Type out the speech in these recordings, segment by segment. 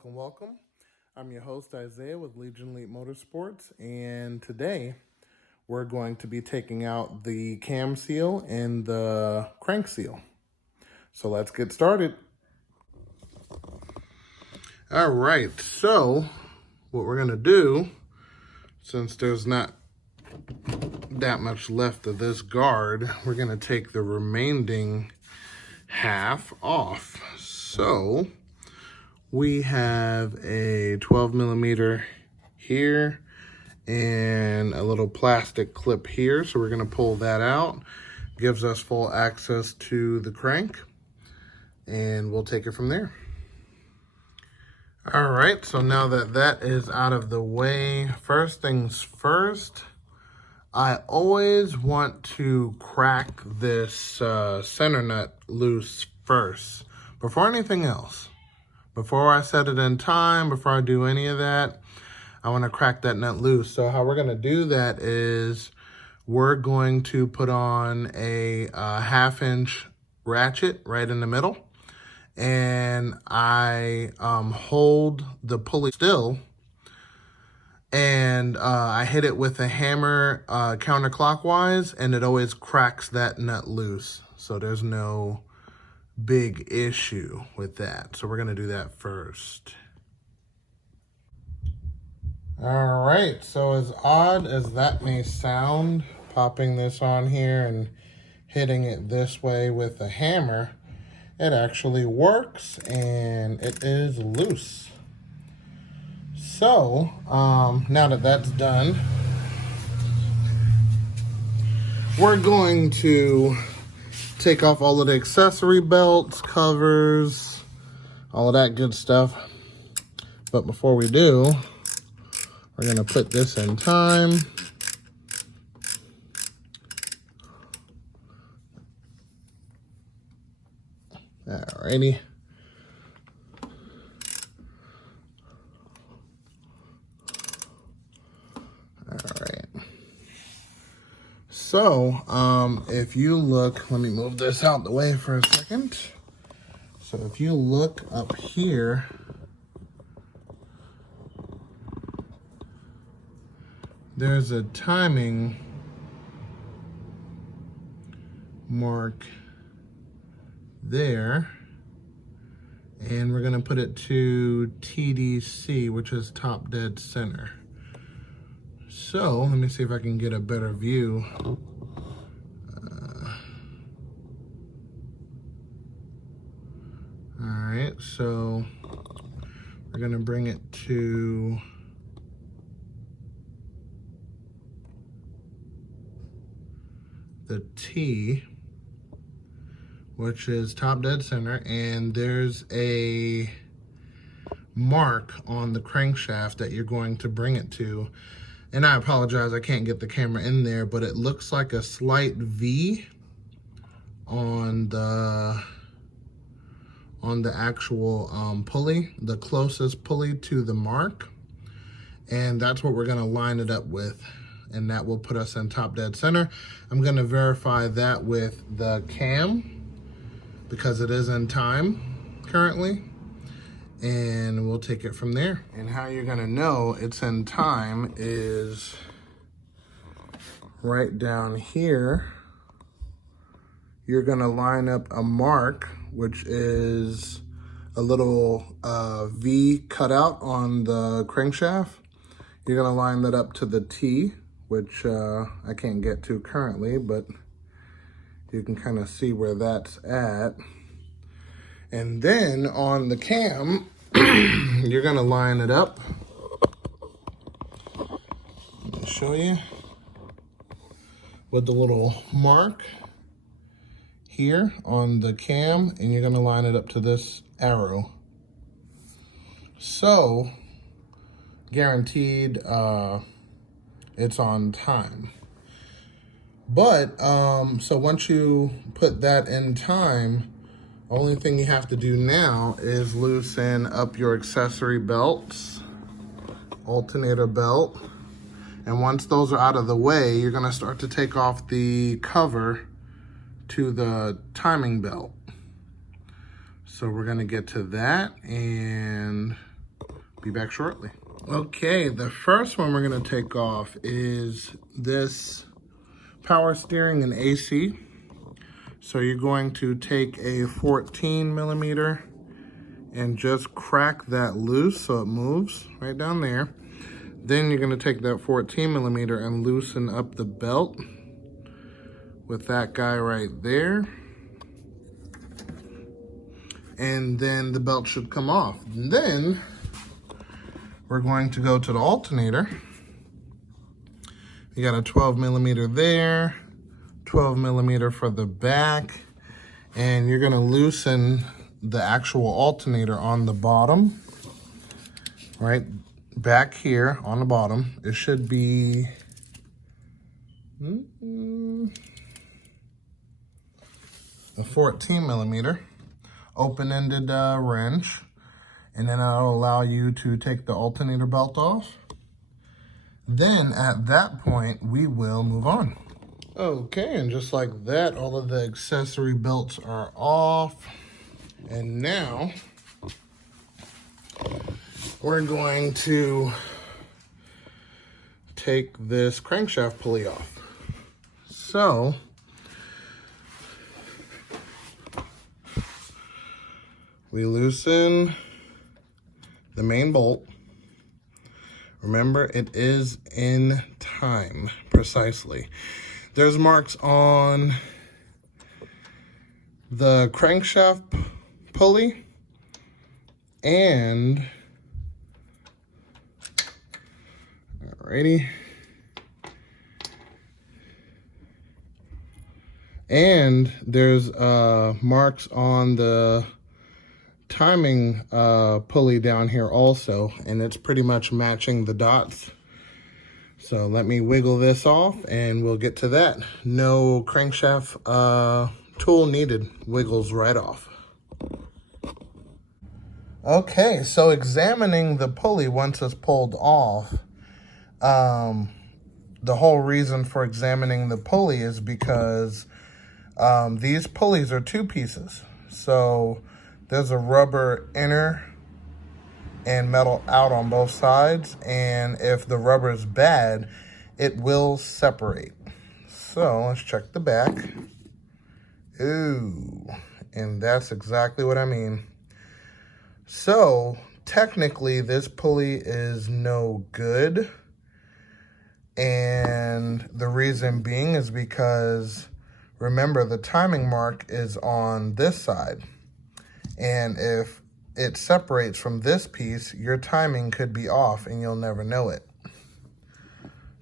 welcome. I'm your host, Isaiah, with Legion Elite Motorsports, and today we're going to be taking out the cam seal and the crank seal. So let's get started. All right, so what we're gonna do, since there's not that much left of this guard, we're gonna take the remaining half off. So we have a 12 millimeter here and a little plastic clip here. So we're gonna pull that out. Gives us full access to the crank, and we'll take it from there. All right, so now that that is out of the way, first things first, I always want to crack this center nut loose first, before anything else. Before I set it in time, before I do any of that, I want to crack that nut loose. So how we're going to do that is we're going to put on a 1/2-inch ratchet right in the middle. And I hold the pulley still, and I hit it with a hammer counterclockwise, and it always cracks that nut loose. So there's no big issue with that. So we're gonna do that first. All right, so as odd as that may sound, popping this on here and hitting it this way with a hammer, it actually works and it is loose. So now that that's done, we're going to take off all of the accessory belts, covers, all of that good stuff. But before we do, we're gonna put this in time. Alrighty. Alright. So, if you look, let me move this out the way for a second. So if you look up here, there's a timing mark there, and we're going to put it to TDC, which is top dead center. So let me see if I can get a better view. All right, so we're going to bring it to the T, which is top dead center, and there's a mark on the crankshaft that you're going to bring it to. And I apologize, I can't get the camera in there, but it looks like a slight V on the actual pulley, the closest pulley to the mark. And that's what we're gonna line it up with, and that will put us in top dead center. I'm gonna verify that with the cam, because it is in time currently, and we'll take it from there. And how you're gonna know it's in time is right down here. You're gonna line up a mark, which is a little V cutout on the crankshaft. You're gonna line that up to the T, which I can't get to currently, but you can kind of see where that's at. And then on the cam, you're gonna line it up. Let me show you. With the little mark here on the cam, and you're gonna line it up to this arrow. So, guaranteed it's on time. But, so once you put that in time, only thing you have to do now is loosen up your accessory belts, alternator belt. And once those are out of the way, you're gonna start to take off the cover to the timing belt. So we're gonna get to that, and Be back shortly. Okay, the first one we're going to take off is this power steering and AC. So you're going to take a 14 millimeter and just crack that loose so it moves right down there. Then you're going to take that 14 millimeter and loosen up the belt with that guy right there. And then the belt should come off. And then we're going to go to the alternator. You got a 12 millimeter there, 12 millimeter for the back, and you're gonna loosen the actual alternator on the bottom, right back here on the bottom. It should be a 14 millimeter open-ended wrench, and then that'll allow you to take the alternator belt off. Then at that point, we will move on. Okay, and just like that, all of the accessory belts are off. And now we're going to take this crankshaft pulley off. So we loosen the main bolt. Remember, it is in time, precisely. There's marks on the crankshaft pulley and, alrighty, and there's marks on the timing pulley down here also, and it's pretty much matching the dots. So let me wiggle this off and we'll get to that. No crankshaft tool needed. Wiggles right off. Okay, so examining the pulley once it's pulled off, the whole reason for examining the pulley is because these pulleys are two pieces. So there's a rubber inner and metal out on both sides, and if the rubber is bad, it will separate. So let's check the back. Ooh, and that's exactly what I mean. So technically this pulley is no good, and the reason being is because, remember, the timing mark is on this side. And if it separates from this piece, your timing could be off and you'll never know it.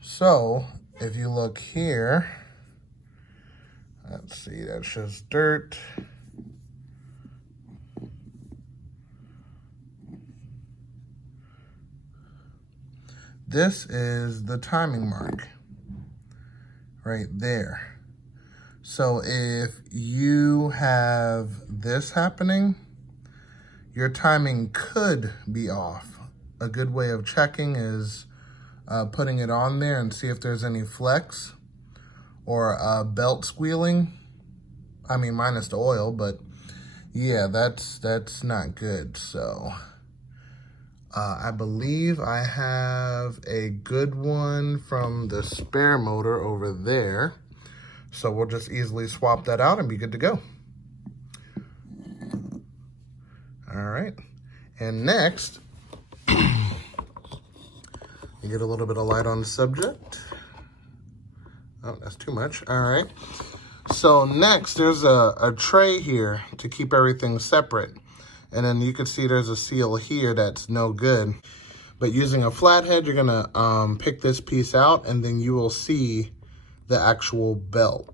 So if you look here, let's see, that's just dirt. This is the timing mark right there. So if you have this happening, your timing could be off. A good way of checking is putting it on there and see if there's any flex or belt squealing. I mean, minus the oil, but yeah, that's not good. So I believe I have a good one from the spare motor over there. So we'll just easily swap that out and be good to go. All right, and next, you get a little bit of light on the subject. Oh, that's too much. All right, so next there's a tray here to keep everything separate. And then you can see there's a seal here that's no good. But using a flathead, you're gonna pick this piece out, and then you will see the actual belt.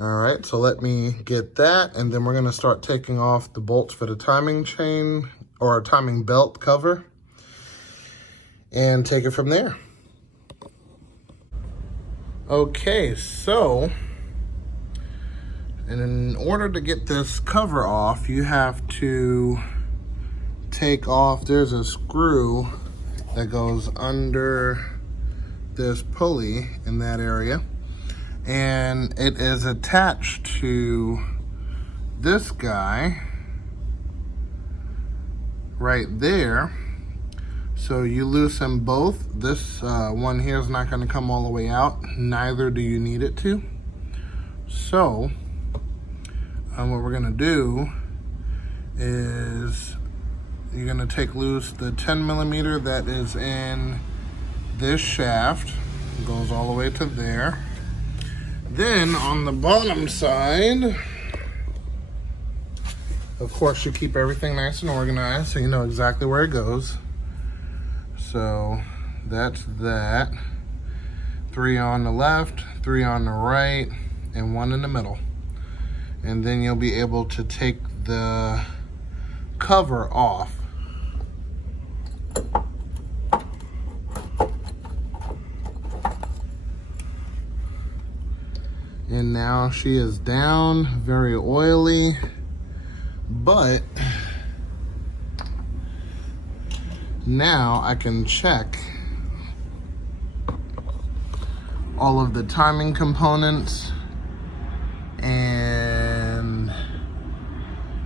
All right, so let me get that, and then we're gonna start taking off the bolts for the timing chain or timing belt cover and take it from there. Okay, so, and in order to get this cover off, you have to take off, there's a screw that goes under this pulley in that area, and it is attached to this guy right there. So you loosen both. This one here is not going to come all the way out. Neither do you need it to. So what we're going to do is you're going to take loose the 10 millimeter that is in this shaft. It goes all the way to there. Then on the bottom side, of course, you keep everything nice and organized so you know exactly where it goes. So that's that. 3 on the left, 3 on the right, and 1 in the middle. And then you'll be able to take the cover off. And now she is down, very oily, but now I can check all of the timing components, and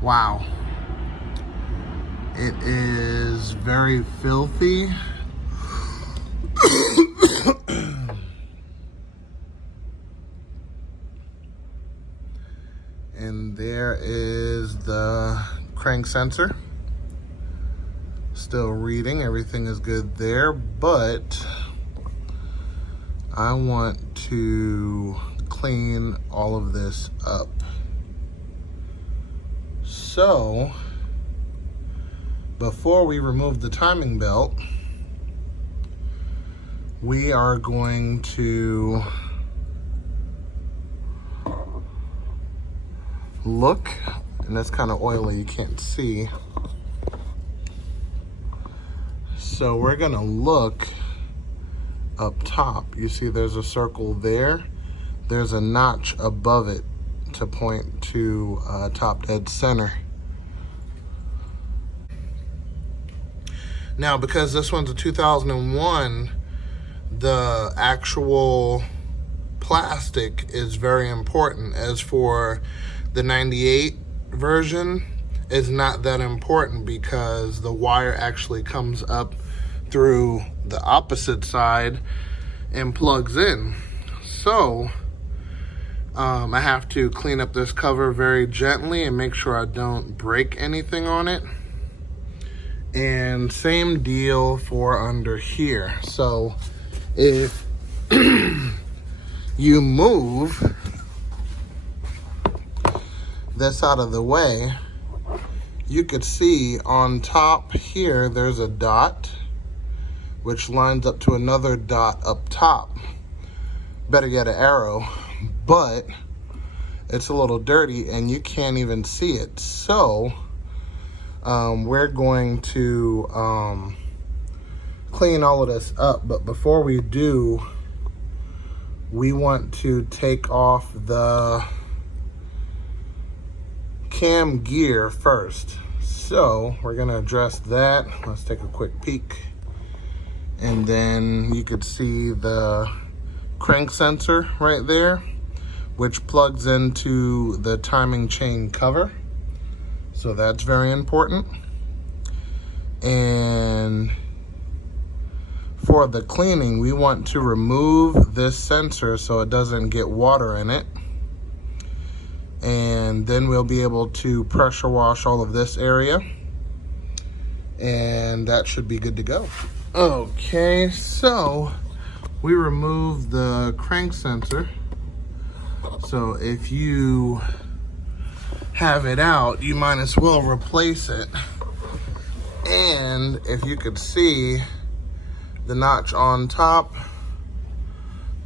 wow, it is very filthy. And there is the crank sensor. Still reading, everything is good there, but I want to clean all of this up. So, before we remove the timing belt, we are going to look, and that's kind of oily, you can't see. So we're gonna look up top. You see there's a circle there. There's a notch above it to point to top dead center. Now, because this one's a 2001, the actual plastic is very important. As for the 98 version, is not that important because the wire actually comes up through the opposite side and plugs in. So I have to clean up this cover very gently and make sure I don't break anything on it. And same deal for under here. So if you move this out of the way, you could see on top here there's a dot which lines up to another dot up top. Better get an arrow, but it's a little dirty and you can't even see it. So we're going to clean all of this up, but before we do, we want to take off the cam gear first. So we're gonna address that. Let's take a quick peek. And then you could see the crank sensor right there, which plugs into the timing chain cover. So that's very important. And for the cleaning, we want to remove this sensor so it doesn't get water in it. And then we'll be able to pressure wash all of this area, and that should be good to go. Okay, so we removed the crank sensor. So if you have it out, you might as well replace it. And if you could see the notch on top,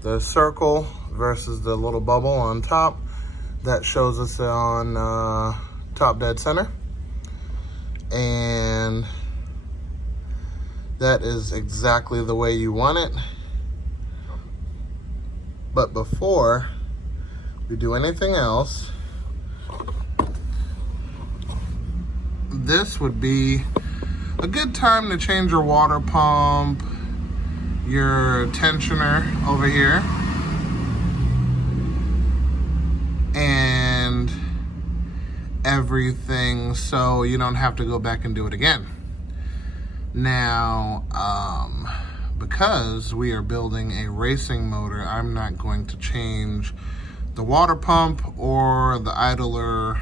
the circle versus the little bubble on top, that shows us on top dead center. And that is exactly the way you want it. But before we do anything else, this would be a good time to change your water pump, your tensioner over here, and everything, so you don't have to go back and do it again. Now, because we are building a racing motor, I'm not going to change the water pump or the idler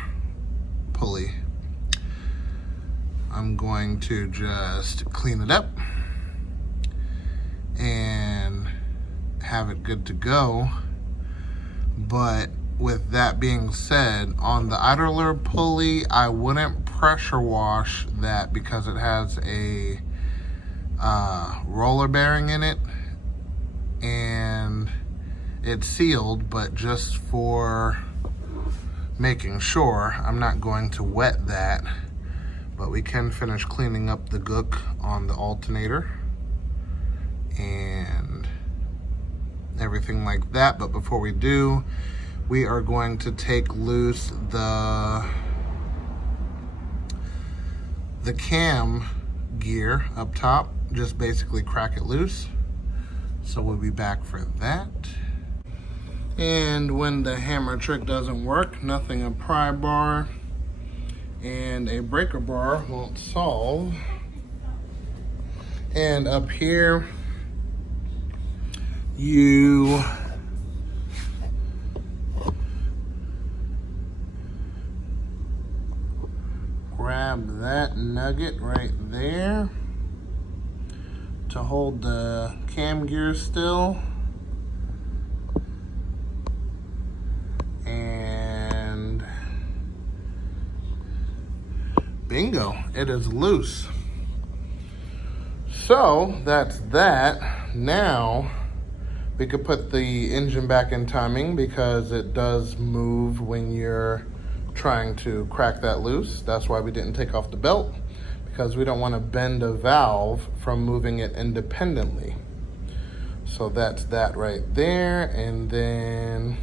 pulley. I'm going to just clean it up and have it good to go. But with that being said, on the idler pulley, I wouldn't pressure wash that because it has a roller bearing in it and it's sealed, but just for making sure, I'm not going to wet that. But we can finish cleaning up the gook on the alternator and everything like that. But before we do, we are going to take loose the cam gear up top, just basically crack it loose. So we'll be back for that. And when the hammer trick doesn't work, nothing a pry bar and a breaker bar won't solve. And up here, you grab that nugget right there to hold the cam gear still. And bingo, it is loose. So that's that. Now we could put the engine back in timing because it does move when you're trying to crack that loose. That's why we didn't take off the belt, because we don't want to bend a valve from moving it independently. So that's that right there. And then,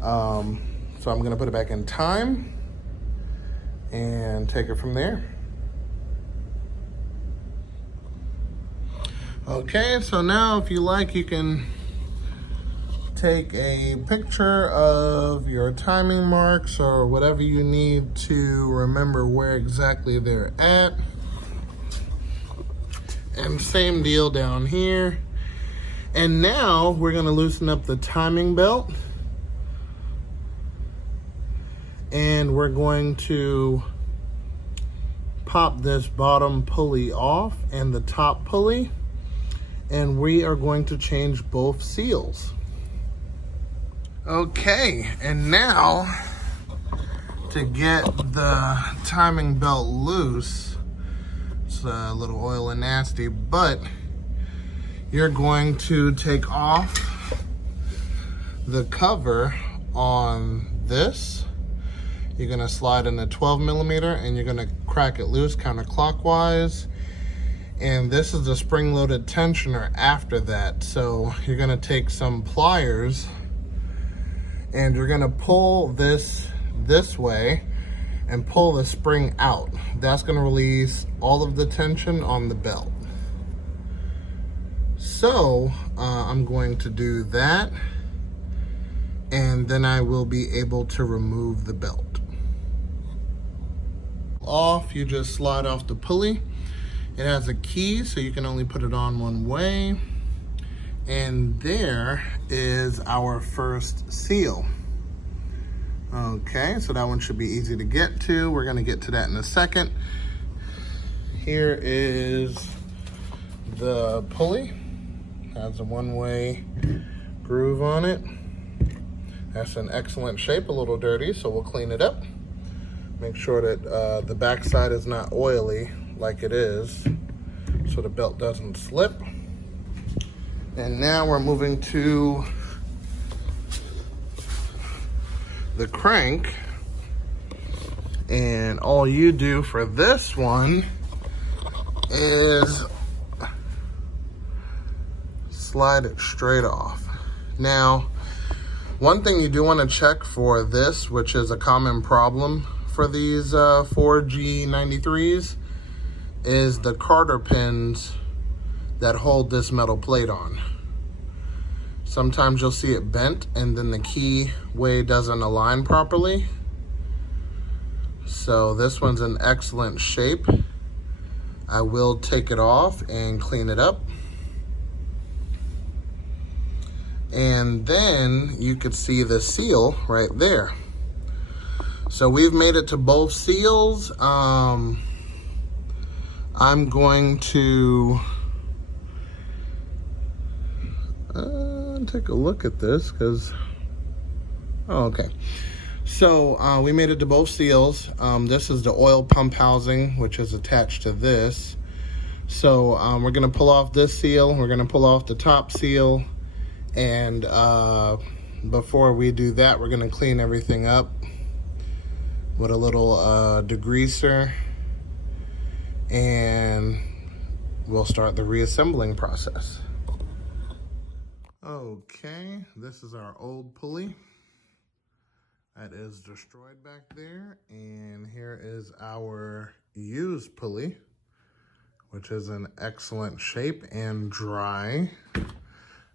so I'm gonna put it back in time and take it from there. Okay, so now if you like, you can take a picture of your timing marks or whatever you need to remember where exactly they're at. And same deal down here. And now we're gonna loosen up the timing belt. And we're going to pop this bottom pulley off and the top pulley. And we are going to change both seals. Okay, and now to get the timing belt loose, it's a little oil and nasty, but you're going to take off the cover on this. You're gonna slide in a 12 millimeter and you're gonna crack it loose counterclockwise. And this is the spring-loaded tensioner after that. So you're gonna take some pliers and you're gonna pull this way and pull the spring out. That's gonna release all of the tension on the belt. So I'm going to do that, and then I will be able to remove the belt. Off, you just slide off the pulley. It has a key, so you can only put it on one way. And there is our first seal. Okay, so that one should be easy to get to. We're gonna get to that in a second. Here is the pulley. Has a one-way groove on it. That's in excellent shape, a little dirty, so we'll clean it up. Make sure that the backside is not oily like it is, so the belt doesn't slip. And now we're moving to the crank. And all you do for this one is slide it straight off. Now, one thing you do want to check for this, which is a common problem for these 4G93s, is the Carter pins that hold this metal plate on. Sometimes you'll see it bent and then the keyway doesn't align properly. So this one's in excellent shape. I will take it off and clean it up. And then you could see the seal right there. So we've made it to both seals. I'm going to take a look at this because, oh, okay. So we made it to both seals. This is the oil pump housing, which is attached to this. So we're gonna pull off this seal. We're gonna pull off the top seal. And before we do that, we're gonna clean everything up with a little degreaser, and we'll start the reassembling process. Okay, this is our old pulley that is destroyed back there, and here is our used pulley, which is in excellent shape and dry.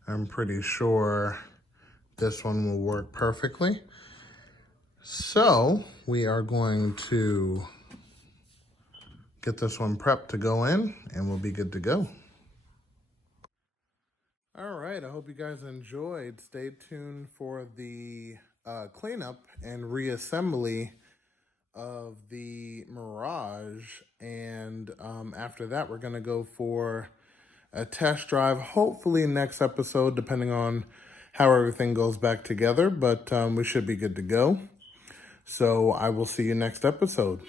I'm pretty sure this one will work perfectly. So we are going to get this one prepped to go in, and we'll be good to go. All right, I hope you guys enjoyed. Stay tuned for the cleanup and reassembly of the Mirage. And after that, we're going to go for a test drive, hopefully next episode, depending on how everything goes back together. But we should be good to go. So I will see you next episode.